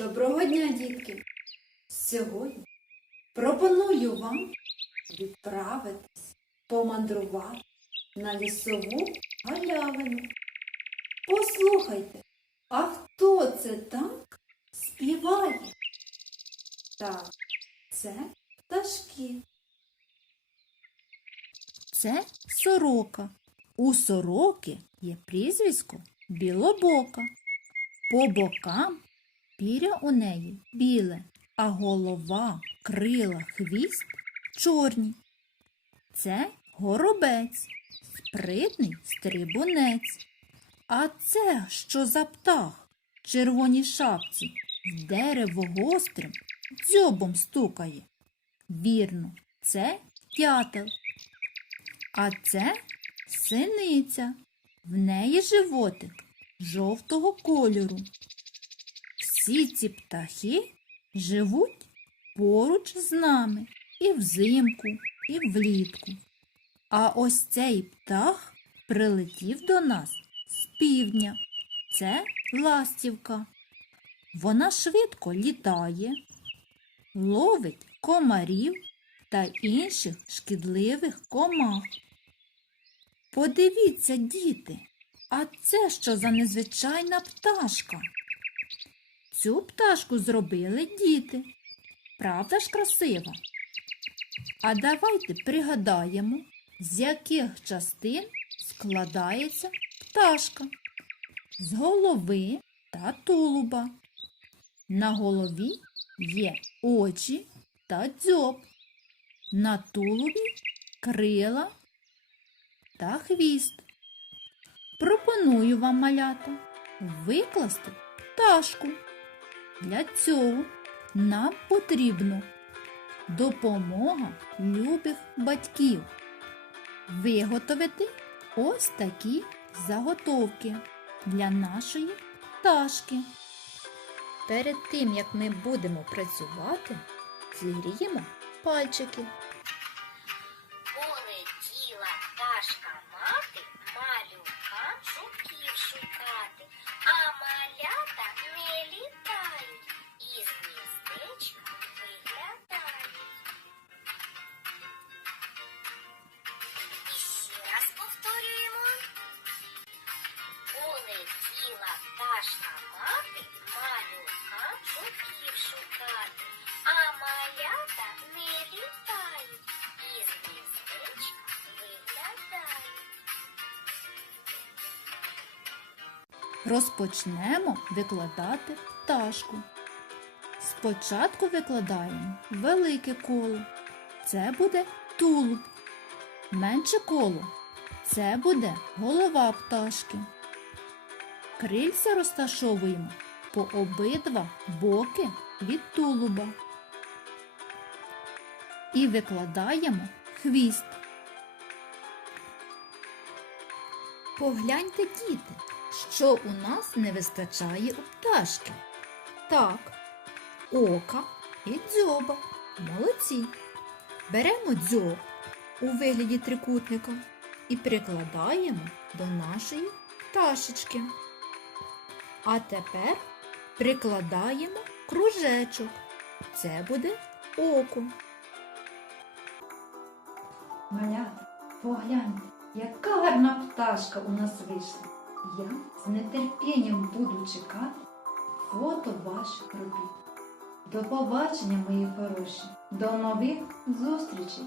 Доброго дня, дітки! Сьогодні пропоную вам відправитись помандрувати на лісову галявину. Послухайте, а хто це так співає? Так, це пташки. Це сорока. У сороки є прізвисько білобока. По бокам піря у неї біле, а голова, крила, хвіст чорні. Це горобець, спритний стрибунець. А це що за птах? в Червоній шапці, в дерево гострим дзьобом стукає. Вірно, це дятел. А це синиця. В неї животик жовтого кольору. Всі ці птахи живуть поруч з нами і взимку, і влітку. А ось цей птах прилетів до нас з півдня. Це ластівка. Вона швидко літає, ловить комарів та інших шкідливих комах. Подивіться, діти, а це що за незвичайна пташка? Цю пташку зробили діти. Правда ж красива? А давайте пригадаємо, з яких частин складається пташка. З голови та тулуба. На голові є очі та дзьоб. На тулубі крила та хвіст. Пропоную вам малята викласти пташку. Для цього нам потрібно допомога любих батьків. Виготовити ось такі заготовки для нашої пташки. Перед тим, як ми будемо працювати, зігріємо пальчики. Полетіла пташка пташка мати, малюкам жуків шукати, а малята не літають, із гніздечка виглядають. Розпочнемо викладати пташку. Спочатку викладаємо велике коло. Це буде тулуб. Менше коло. Це буде голова пташки. Крильця розташовуємо по обидва боки від тулуба. І викладаємо хвіст. Погляньте, діти, що у нас не вистачає у пташки. Так, ока і дзьоба. Молодці. Беремо дзьоб у вигляді трикутника і прикладаємо до нашої пташечки. А тепер прикладаємо кружечок. Це буде око. Малята, погляньте, яка гарна пташка у нас вийшла. Я з нетерпінням буду чекати фото ваших робіт. До побачення, мої хороші. До нових зустрічей!